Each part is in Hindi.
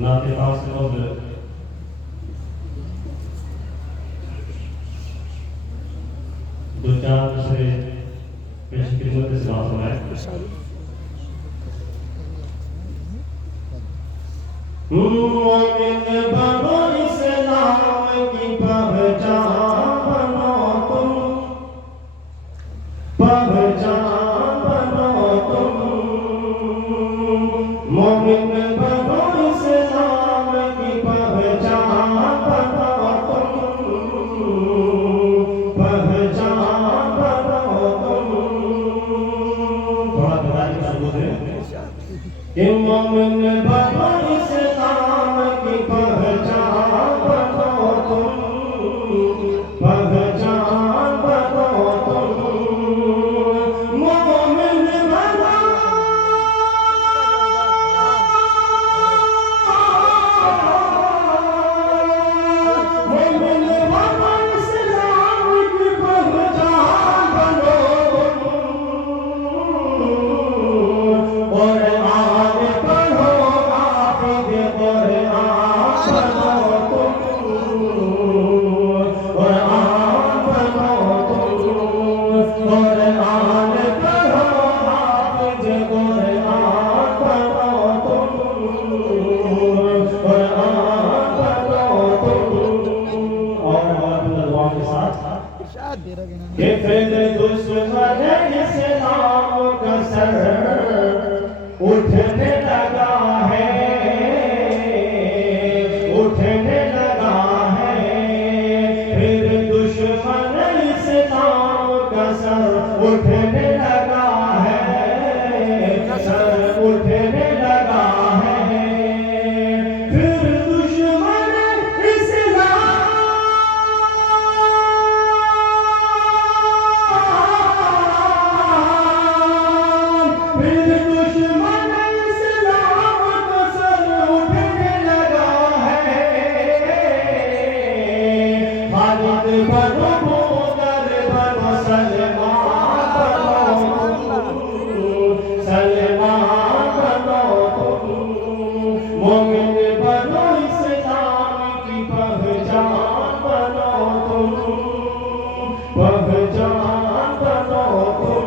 नाते पास और दो चार दूसरे पेश खिदमत से बात हो रहा है। मोमिन बनो इस्लाम की पहचान बनो तुम, पहचान बनो तुम। मोमिन बनो इस्लाम की पहचान बनो तुम, पहचान बनो तुम। थोड़ा गवाही का सबूत है कि मोमिन बनो इस्लाम की पहचान बनो तुम, पहचान बनो तुम। मोमिन बनो, मोमिन बनो इस्लाम की पहचान बनो तुम। और आगे बढ़ो आगे कुरान बनो तुम, कुरान बनो तुम। और आगे बढ़ो आगे कुरान बनो तुम, कुरान बनो तुम। और दुआ के साथ कि फिर दुश्मन इस्लाम का सर उठने लगा है, उठने लगा है। फिर दुश्मन इस्लाम का सर उठने लगा है, सर उठने लगा है। फिर दुश्मन इस्लाम, फिर दुश्मन इस्लाम का सर उठने लगा है। खालिद बनो मुगर बनो सलमान बनो तुम, सलमान बनो तुम। मोमिन बनो इस्लाम की पहचान बनो तुम, पहचान बनो तुम।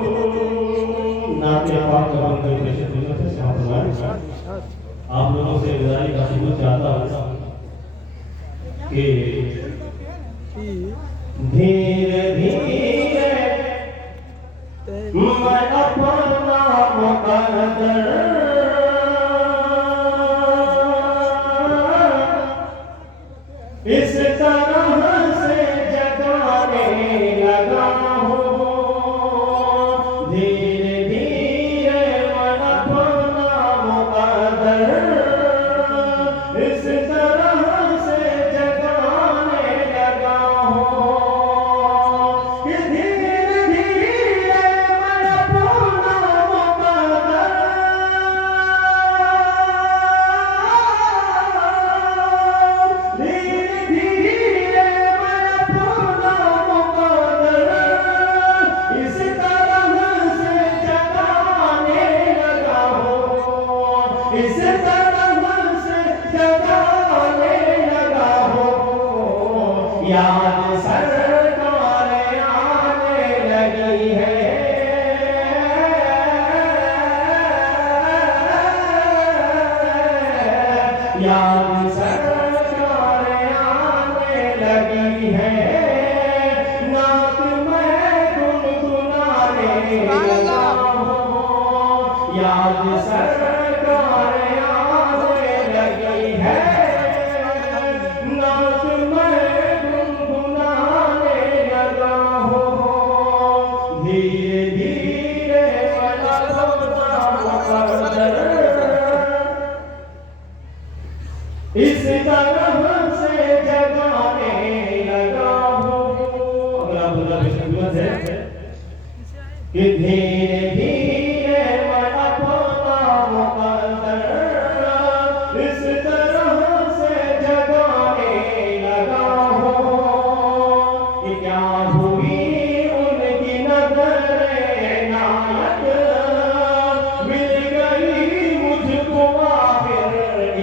नाते पाक का बंद करके खिदमत से समाप्त। आप लोगों से गुजारिश का खिदमत चाहता हूँ कि धीरे धीरे मैं अपना मुकद्दर इस तरह से जगाने लगा हूँ। धीरे धीरे मैं अपना मुकद्दर इस तरह से जगाने लगा हूँ कि धीरे धीरे मैं अपना मुकद्दर, धीरे धीरे मैं अपना मुकद्दर इस तरह से जगाने लगा हूँ, इस तरह से जगाने लगा हूँ। याद सरकार आने लगी है, याद सरकार आने लगी है। नात में गुनगुनाने लगा हूँ। याद सरकार आने लगी है। नात में गुनगुनाने लगा हूँ। धीरे धीरे मैं अपना मुकद्दर इस तरह से जगाने लगा हूँ। अगला बोला विष्णुवत है कि धीरे धीरे मैं अपना मुकद्दर इस तरह से जगाने लगा हूँ कि क्या हुई उनकी नजर इनायत मिल गई मुझको आखिर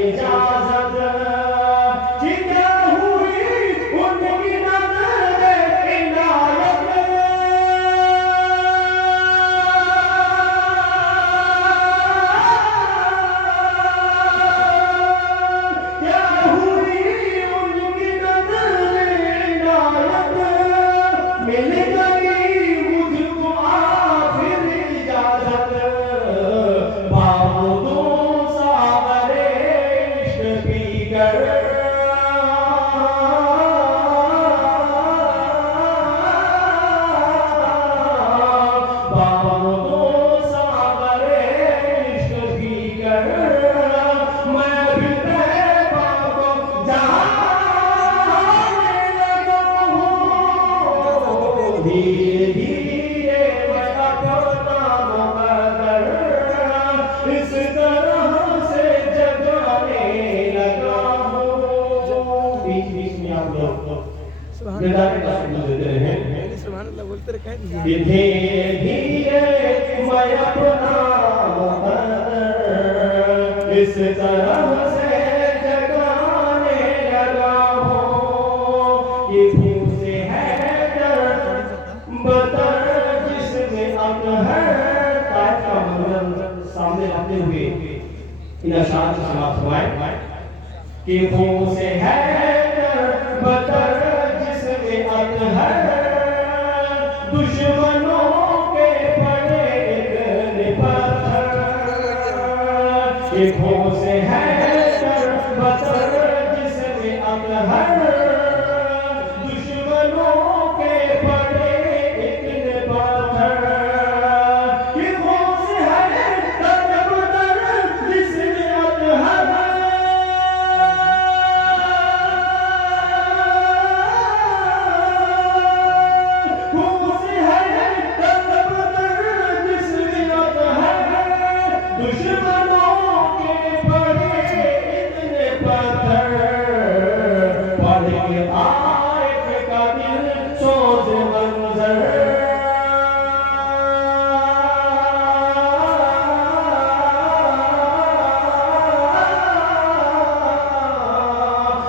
इजाजत कि क्या हुई उनकी नजर इनायत क्या हुई उनकी नजर इनायत मिल गई मुझको आखिर इजाजत बाबूदों सावरे इश्क पीकर बाबूदों सावरे इश्क पीकर मैं भी तैबा को जाने लगा हूँ। धीरे धीरे मैं अपना मुकद्दर इस तरह से जगाने लगा हूँ। बीच बीच में आप लोग निदा का शब्द देते हैं सुभान अल्लाह बोलते रहे कहीं कि धीरे धीरे मैं अपना मुकद्दर इस तरह से जगाने लगा हूँ। ये भूख से है दर्द बतर जिसमें अब है ताज का मंजर सामने रखते हुए इन अशार को समाप्त हुआ कि भूख से है दर्द बतर जिसमें अब है दुश्मनों के पड़े इतने पत्थर कि भूख से है दर्द बतर जिसमें अब है दुश्मनों के पड़े इतने पत्थर कि भूख से है दर्द बतर जिसमें अब है भूख से है दर्द बतर जिसमें अब है दुश्मनों के पड़े इतने पत्थर पढ़ के आए का दिल सोच मंजर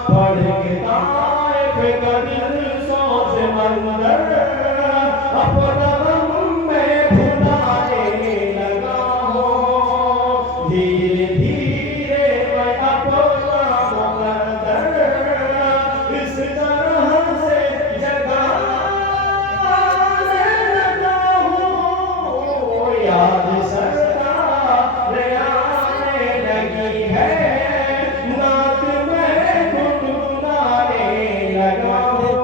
पढ़ के आए का दिल सोच मंजर अपना गम मैं भुलाने लगा हूँ। धीरे धीरे मैं अपना मुकद्दर इस तरह से जगाने लगा हूँ। याद सरकार आने लगी है नात में गुनगुनाने लगा हूँ।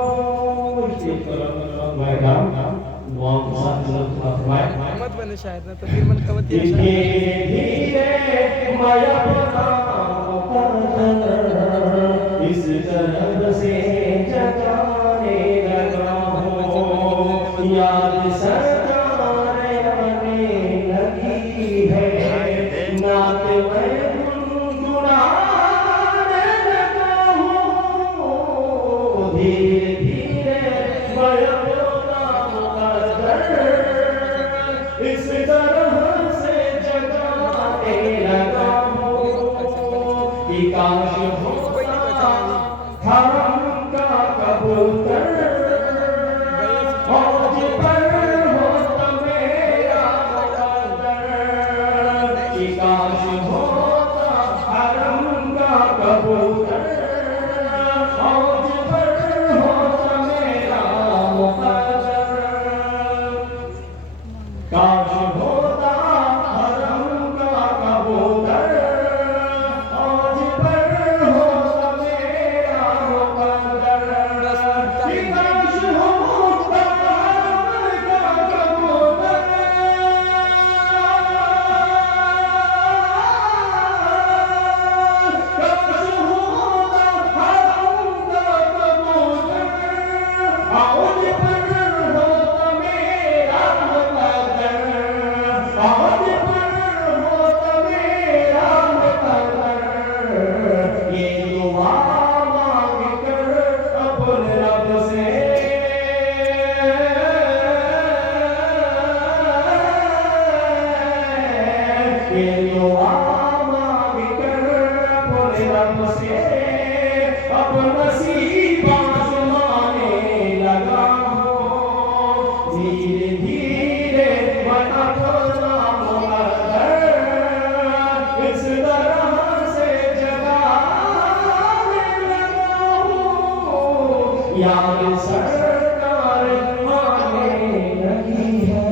मत बने शायद ना तो फिर मन कवती धीरे धीरे मैं अपना मुकद्दर इस तरह से जगाने लगा हूँ। याद सरकार आने लगी है नात में गुनगुनाने लगा हूँ। धीरे धीरे मैं अपना मुकद्दर इस तरह से जगाने लगा हूँ कि काश होता हरम का कबूतर फौज पर होता मेरा मुकद्दर कि काश होता हरम का कबूतर फौज पर होता मेरा मुकद्दर काश होता हरम का कबूतर फौज पर होता मेरा मुकद्दर रब से अब नसीब आजमाने लगा हूँ। धीरे धीरे मैं अपना मुकद्दर इस तरह से जगाने लगा हूँ। यार सरकार आने लगी है,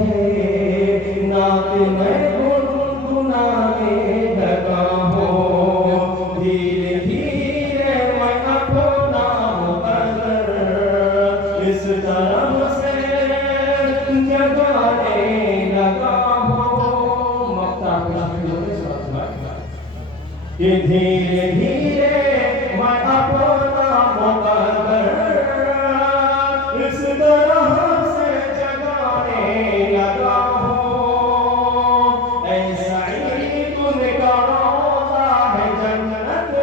नात मैं गुनगुनाने लगा हूँ। धीरे धीरे मैं अपना मुकद्दर इस तरह से जगाने लगा हूँ। मक्ता कि धीरे धीरे मैं अपना मुकद्दर इस तरह से जगाने लगा हूँ। ऐसा ही तुमका रोज़ा है जन्नत,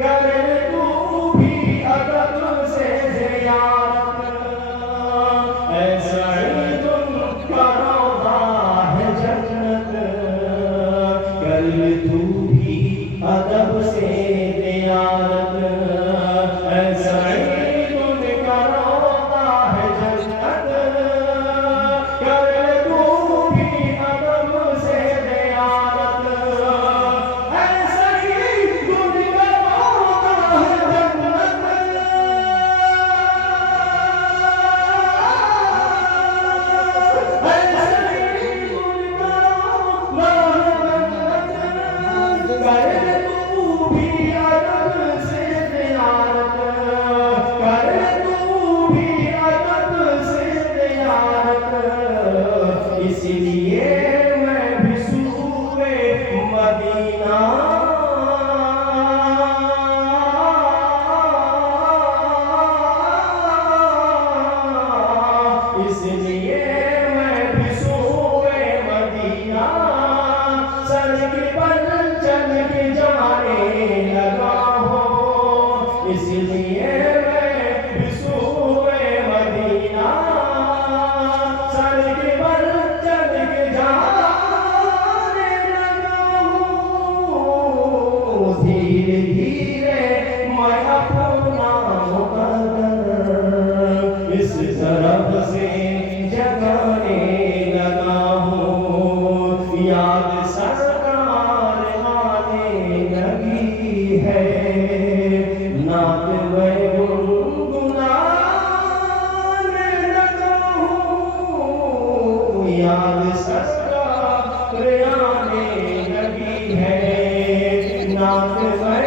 कर तू भी अदब से ज़ियारत। ऐसा ही तुमका रोज़ा है जन्नत, कर तू भी अदब से ज़ियारत। ऐसा ही तुमका रोज़ा है जन्नत, कर तू भी अदब से ज़ियारत। ऐसा ही तुमका रोज़ा है जन्नत, ऐसा ही तुमका रोज़ा है जन्नत, कर तू भी अदब से ज़ियारत। कर तू भी अदब से ज़ियारत। इसलिए मैं भी सूरे मदीना इसलिए मैं भी सूरे मदीना सड़क पर चल के जाने लगा हूँ। इसलिए मैं भी सूरे मदीना सड़क पर चल के जाने लगा हूँ। धीरे धीरे मैं अपना मुकद्दर इस तरफ से जगाने लगा हूँ। याद सरकार आने लगी है, नात मैं गुनगुनाने लगा हूँ। याद सरकार आने लगी है, नात मैं